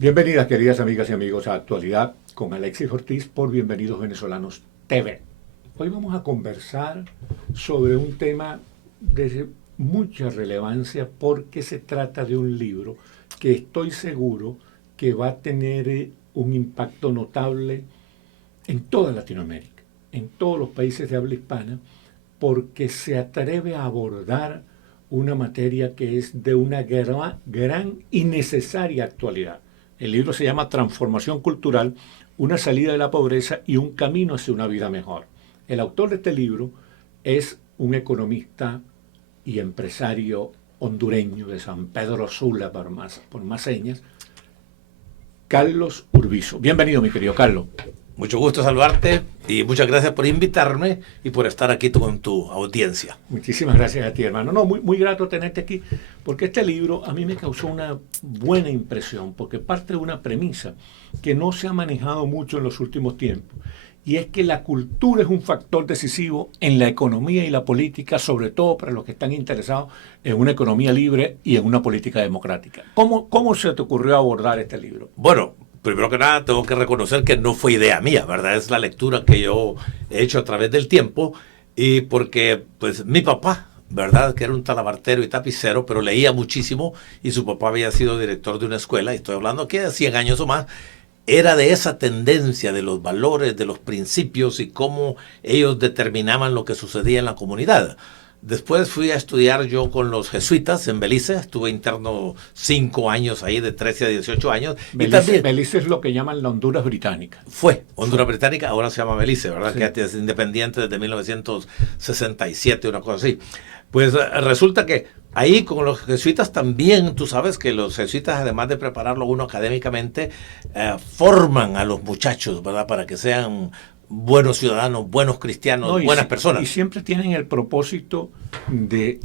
Bienvenidas, queridas amigas y amigos, a Actualidad con Alexis Ortiz por Bienvenidos Venezolanos TV. Hoy vamos a conversar sobre un tema de mucha relevancia porque se trata de un libro que estoy seguro que va a tener un impacto notable en toda Latinoamérica, en todos los países de habla hispana, porque se atreve a abordar una materia que es de una gran y necesaria actualidad. El libro se llama Transformación Cultural, una salida de la pobreza y un camino hacia una vida mejor. El autor de este libro es un economista y empresario hondureño de San Pedro Sula, por más señas, Carlos Urbizo. Bienvenido, mi querido Carlos. Mucho gusto saludarte y muchas gracias por invitarme y por estar aquí con tu audiencia. Muchísimas gracias a ti, hermano. No, muy grato tenerte aquí, porque este libro a mí me causó una buena impresión, porque parte de una premisa que no se ha manejado mucho en los últimos tiempos, y es que la cultura es un factor decisivo en la economía y la política, sobre todo para los que están interesados en una economía libre y en una política democrática. ¿Cómo se te ocurrió abordar este libro? Bueno, primero que nada tengo que reconocer que no fue idea mía, ¿verdad? Es la lectura que yo he hecho a través del tiempo y porque pues mi papá, ¿verdad? Que era un talabartero y tapicero, pero leía muchísimo y su papá había sido director de una escuela, y estoy hablando aquí de 100 años o más, era de esa tendencia de los valores, de los principios y cómo ellos determinaban lo que sucedía en la comunidad. Después fui a estudiar yo con los jesuitas en Belice, estuve interno 5 años ahí, de 13 a 18 años. Belice es lo que llaman la Honduras británica. Fue Honduras británica, ahora se llama Belice, ¿verdad? Sí. Que es independiente desde 1967, una cosa así. Pues resulta que ahí con los jesuitas también, tú sabes que los jesuitas, además de prepararlo uno académicamente, forman a los muchachos, ¿verdad? Para que sean buenos ciudadanos, buenos cristianos, No, buenas personas. Y siempre tienen el propósito de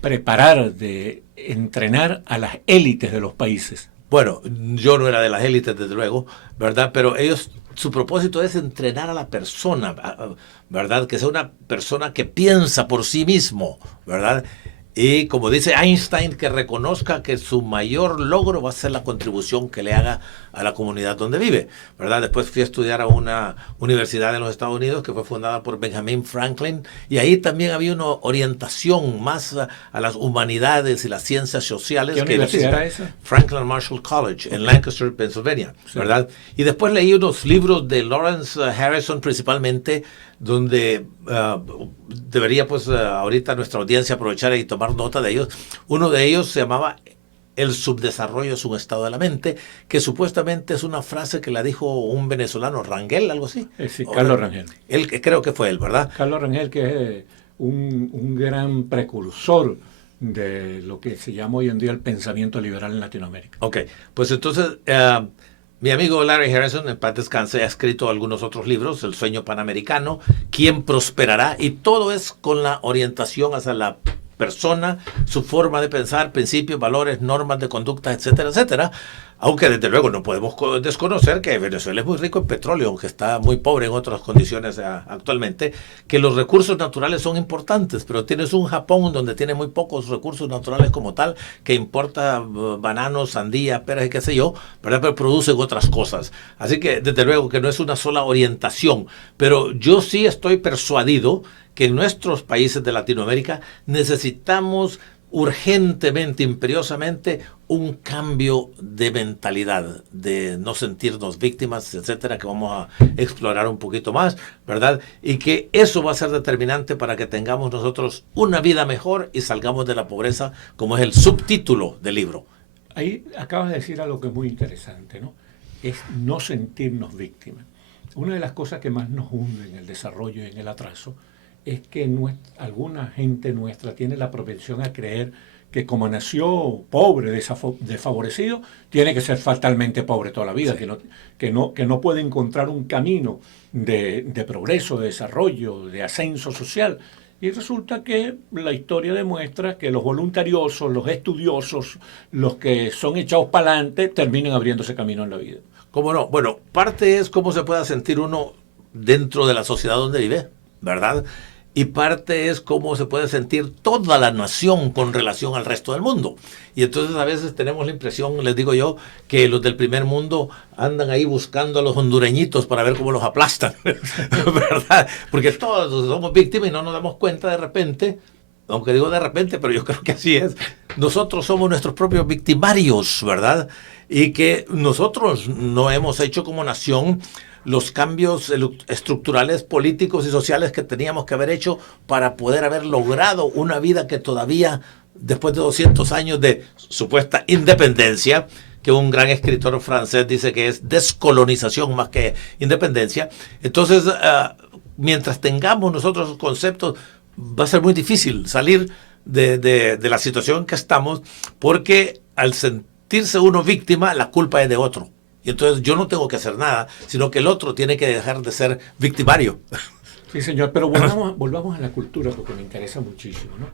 preparar, de entrenar a las élites de los países. Bueno, yo no era de las élites, desde luego, ¿verdad? Pero ellos, su propósito es entrenar a la persona, ¿verdad? Que sea una persona que piensa por sí mismo, ¿verdad? Y como dice Einstein, que reconozca que su mayor logro va a ser la contribución que le haga a la comunidad donde vive, ¿verdad? Después fui a estudiar a una universidad en los Estados Unidos que fue fundada por Benjamin Franklin, y ahí también había una orientación más a las humanidades y las ciencias sociales. ¿Qué universidad era esa? Franklin Marshall College, en Lancaster, Pennsylvania, sí, ¿verdad? Y después leí unos libros de Lawrence Harrison principalmente, donde debería pues ahorita nuestra audiencia aprovechar y tomar nota de ellos. Uno de ellos se llamaba El subdesarrollo es un estado de la mente, que supuestamente es una frase que la dijo un venezolano, Rangel, algo así. Sí, Carlos Rangel. Él, creo que fue él, ¿verdad? Carlos Rangel, que es un gran precursor de lo que se llama hoy en día el pensamiento liberal en Latinoamérica. Ok, pues entonces mi amigo Larry Harrison, en paz descanse, ha escrito algunos otros libros, El sueño panamericano, ¿Quién prosperará? Y todo es con la orientación hacia la persona, su forma de pensar, principios, valores, normas de conducta, etcétera, etcétera. Aunque desde luego no podemos desconocer que Venezuela es muy rico en petróleo, aunque está muy pobre en otras condiciones actualmente, que los recursos naturales son importantes, pero tienes un Japón donde tiene muy pocos recursos naturales como tal, que importa bananos, sandía, peras y qué sé yo, ¿verdad? Pero producen otras cosas. Así que desde luego que no es una sola orientación, pero yo sí estoy persuadido que en nuestros países de Latinoamérica necesitamos urgentemente, imperiosamente, un cambio de mentalidad, de no sentirnos víctimas, etcétera, que vamos a explorar un poquito más, ¿verdad? Y que eso va a ser determinante para que tengamos nosotros una vida mejor y salgamos de la pobreza, como es el subtítulo del libro. Ahí acabas de decir algo que es muy interesante, ¿no? Es no sentirnos víctimas. Una de las cosas que más nos hunde en el desarrollo y en el atraso es que alguna gente nuestra tiene la propensión a creer que como nació pobre, desfavorecido, tiene que ser fatalmente pobre toda la vida, sí, que no puede encontrar un camino de progreso, de desarrollo, de ascenso social. Y resulta que la historia demuestra que los voluntariosos, los estudiosos, los que son echados para adelante, terminan abriéndose camino en la vida. ¿Cómo no? Bueno, parte es cómo se pueda sentir uno dentro de la sociedad donde vive, ¿verdad? y parte es cómo se puede sentir toda la nación con relación al resto del mundo. Y entonces a veces tenemos la impresión, les digo yo, que los del primer mundo andan ahí buscando a los hondureñitos para ver cómo los aplastan, ¿verdad? Porque todos somos víctimas y no nos damos cuenta de repente, aunque digo de repente, pero yo creo que así es. Nosotros somos nuestros propios victimarios, ¿verdad? Y que nosotros no hemos hecho como nación los cambios estructurales, políticos y sociales que teníamos que haber hecho para poder haber logrado una vida que todavía, después de 200 años de supuesta independencia, que un gran escritor francés dice que es descolonización más que independencia. Entonces, mientras tengamos nosotros esos conceptos, va a ser muy difícil salir de la situación en que estamos, porque al sentirse uno víctima, la culpa es de otro. Y entonces yo no tengo que hacer nada, sino que el otro tiene que dejar de ser victimario. Sí, señor, pero volvamos a la cultura porque me interesa muchísimo, ¿no?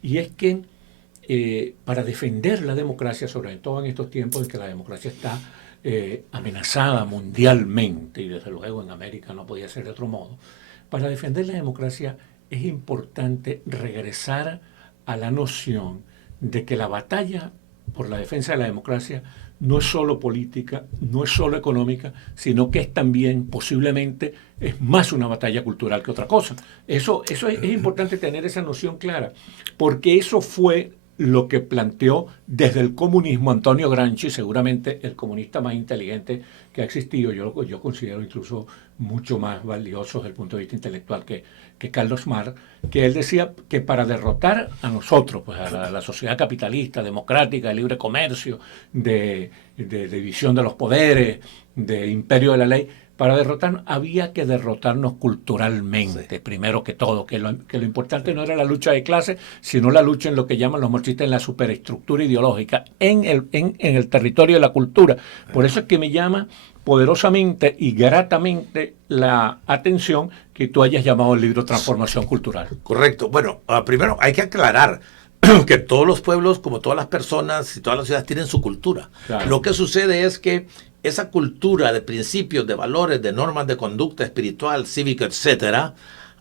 Y es que para defender la democracia, sobre todo en estos tiempos en que la democracia está amenazada mundialmente, y desde luego en América no podía ser de otro modo, para defender la democracia es importante regresar a la noción de que la batalla por la defensa de la democracia no es solo política, no es solo económica, sino que es también, posiblemente, es más una batalla cultural que otra cosa. Eso es importante tener esa noción clara, porque eso fue lo que planteó desde el comunismo Antonio Gramsci, seguramente el comunista más inteligente que ha existido. Yo considero incluso mucho más valioso desde el punto de vista intelectual que Carlos Marx, que él decía que para derrotar a nosotros, pues a la sociedad capitalista, democrática, de libre comercio, de división de los poderes, de imperio de la ley, para derrotarnos había que derrotarnos culturalmente, sí, primero que todo, que lo importante no era la lucha de clases, sino la lucha en lo que llaman los marxistas en la superestructura ideológica, en el territorio de la cultura. Por eso es que me llama poderosamente y gratamente la atención que tú hayas llamado el libro Transformación Cultural. Correcto. Bueno, primero hay que aclarar que todos los pueblos, como todas las personas y todas las ciudades, tienen su cultura. Claro. Lo que sucede es que esa cultura de principios, de valores, de normas de conducta espiritual, cívica, etcétera,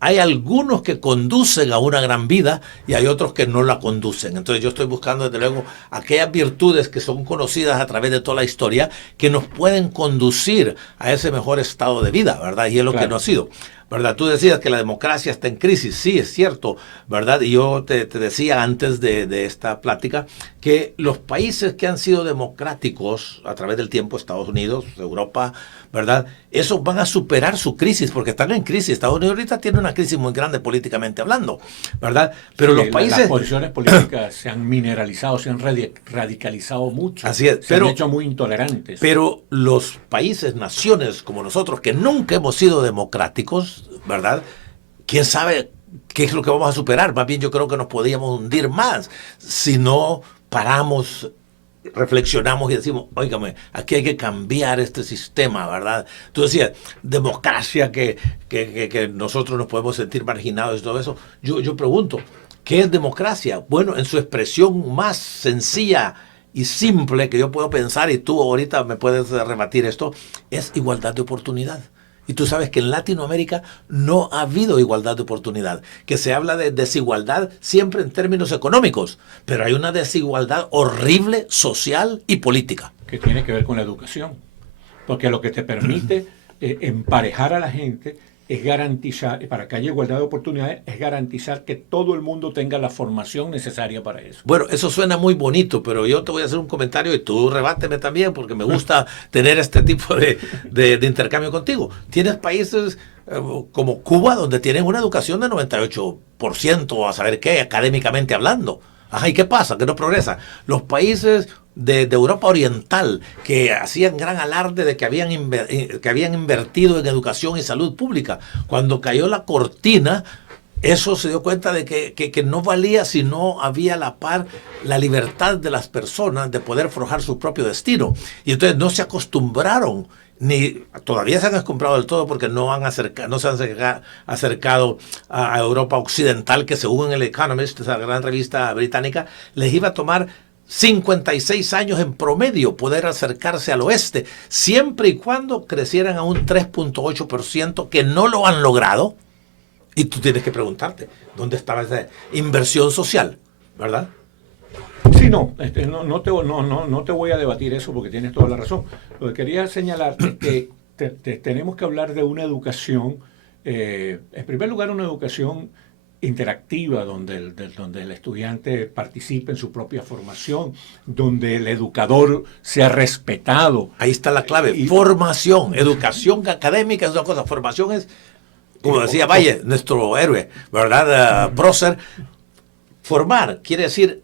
hay algunos que conducen a una gran vida y hay otros que no la conducen. Entonces yo estoy buscando, desde luego, aquellas virtudes que son conocidas a través de toda la historia que nos pueden conducir a ese mejor estado de vida, ¿verdad? Y es lo que no ha sido, ¿verdad? Tú decías que la democracia está en crisis. Sí, es cierto, ¿verdad? Y yo te decía antes de esta plática que los países que han sido democráticos a través del tiempo, Estados Unidos, Europa, ¿verdad? Esos van a superar su crisis porque están en crisis. Estados Unidos ahorita tiene una crisis muy grande políticamente hablando, ¿verdad? Pero sí, los países... Las posiciones políticas se han mineralizado, se han radicalizado mucho. Así es, se han hecho muy intolerantes. Pero los países, naciones como nosotros, que nunca hemos sido democráticos, ¿verdad? ¿Quién sabe qué es lo que vamos a superar? Más bien yo creo que nos podíamos hundir más si no paramos, reflexionamos y decimos, óigame, aquí hay que cambiar este sistema, ¿verdad? Tú decías, democracia, que nosotros nos podemos sentir marginados y todo eso. Yo pregunto, ¿qué es democracia? Bueno, en su expresión más sencilla y simple que yo puedo pensar, y tú ahorita me puedes rebatir esto, es igualdad de oportunidad. Y tú sabes que en Latinoamérica no ha habido igualdad de oportunidad, que se habla de desigualdad siempre en términos económicos, pero hay una desigualdad horrible social y política. Que tiene que ver con la educación, porque lo que te permite emparejar a la gente es garantizar, para que haya igualdad de oportunidades, es garantizar que todo el mundo tenga la formación necesaria para eso. Bueno, eso suena muy bonito, pero yo te voy a hacer un comentario y tú rebáteme también, porque me gusta tener este tipo de intercambio contigo. Tienes países como Cuba, donde tienen una educación de 98%, a saber qué, académicamente hablando. Ajá, ¿y qué pasa? ¿Qué no progresa? Los países de Europa Oriental, que hacían gran alarde de que habían invertido en educación y salud pública, cuando cayó la cortina, eso se dio cuenta de que no valía si no había a la par la libertad de las personas de poder forjar su propio destino. Y entonces no se acostumbraron, ni todavía se han acostumbrado del todo porque no se han acercado a Europa Occidental, que según el Economist, esa gran revista británica, les iba a tomar 56 años en promedio poder acercarse al oeste, siempre y cuando crecieran a un 3.8%, que no lo han logrado. Y tú tienes que preguntarte, ¿dónde estaba esa inversión social? ¿Verdad? Sí, no, no te voy a debatir eso porque tienes toda la razón. Lo que quería señalar es que tenemos que hablar de una educación, en primer lugar, una educación interactiva, donde el estudiante participe en su propia formación, donde el educador sea respetado. Ahí está la clave, formación, educación académica es una cosa, formación es, como decía Valle, nuestro héroe, ¿verdad? Prócer, formar quiere decir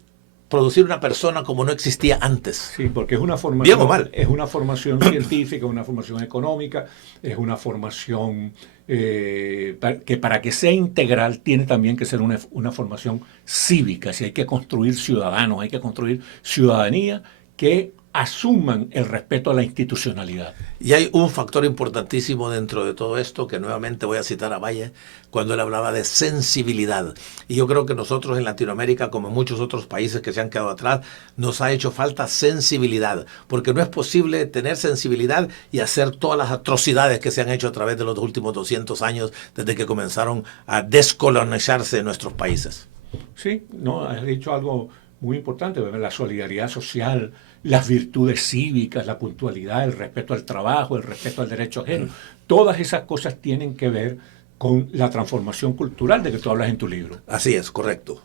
producir una persona como no existía antes. Sí, porque es una formación, bien o mal, es una formación científica, una formación económica, es una formación que para que sea integral tiene también que ser una formación cívica. Si hay que construir ciudadanos, hay que construir ciudadanía que asuman el respeto a la institucionalidad. Y hay un factor importantísimo dentro de todo esto, que nuevamente voy a citar a Valle, cuando él hablaba de sensibilidad. Y yo creo que nosotros en Latinoamérica, como en muchos otros países que se han quedado atrás, nos ha hecho falta sensibilidad, porque no es posible tener sensibilidad y hacer todas las atrocidades que se han hecho a través de los últimos 200 años, desde que comenzaron a descolonizarse nuestros países. Sí, no, has dicho algo muy importante, ¿verdad? La solidaridad social, las virtudes cívicas, la puntualidad, el respeto al trabajo, el respeto al derecho ajeno. Todas esas cosas tienen que ver con la transformación cultural de que tú hablas en tu libro. Así es, correcto.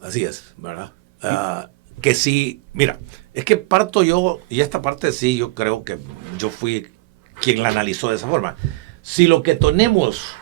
Así es, ¿verdad? Que sí, mira, es que parto yo, y esta parte sí, yo creo que yo fui quien la analizó de esa forma. Si lo que tenemos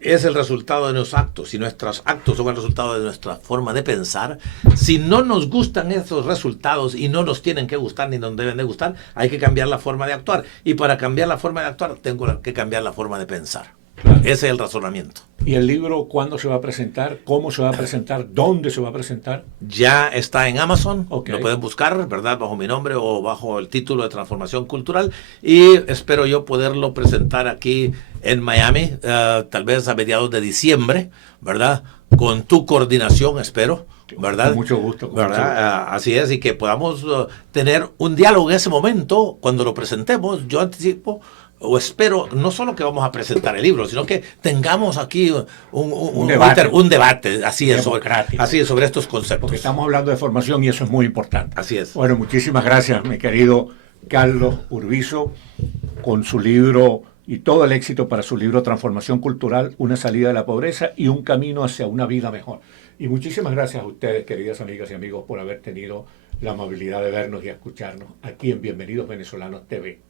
es el resultado de nuestros actos, si nuestros actos son el resultado de nuestra forma de pensar, si no nos gustan esos resultados y no nos tienen que gustar ni nos deben de gustar, hay que cambiar la forma de actuar. Y para cambiar la forma de actuar, tengo que cambiar la forma de pensar. Claro. Ese es el razonamiento. ¿Y el libro cuándo se va a presentar? ¿Cómo se va a presentar? ¿Dónde se va a presentar? Ya está en Amazon. Okay. Lo pueden buscar, ¿verdad? Bajo mi nombre o bajo el título de Transformación Cultural. Y espero yo poderlo presentar aquí en Miami, tal vez a mediados de diciembre, ¿verdad? Con tu coordinación, espero, ¿verdad? Con mucho gusto. ¿Verdad? Así es, y que podamos tener un diálogo en ese momento, cuando lo presentemos. Yo anticipo o espero no solo que vamos a presentar el libro, sino que tengamos aquí un debate así es, sobre estos conceptos. Porque estamos hablando de formación y eso es muy importante. Así es. Bueno, muchísimas gracias, mi querido Carlos Urbizo, con su libro y todo el éxito para su libro Transformación Cultural, una salida de la pobreza y un camino hacia una vida mejor. Y muchísimas gracias a ustedes, queridas amigas y amigos, por haber tenido la amabilidad de vernos y escucharnos aquí en Bienvenidos Venezolanos TV.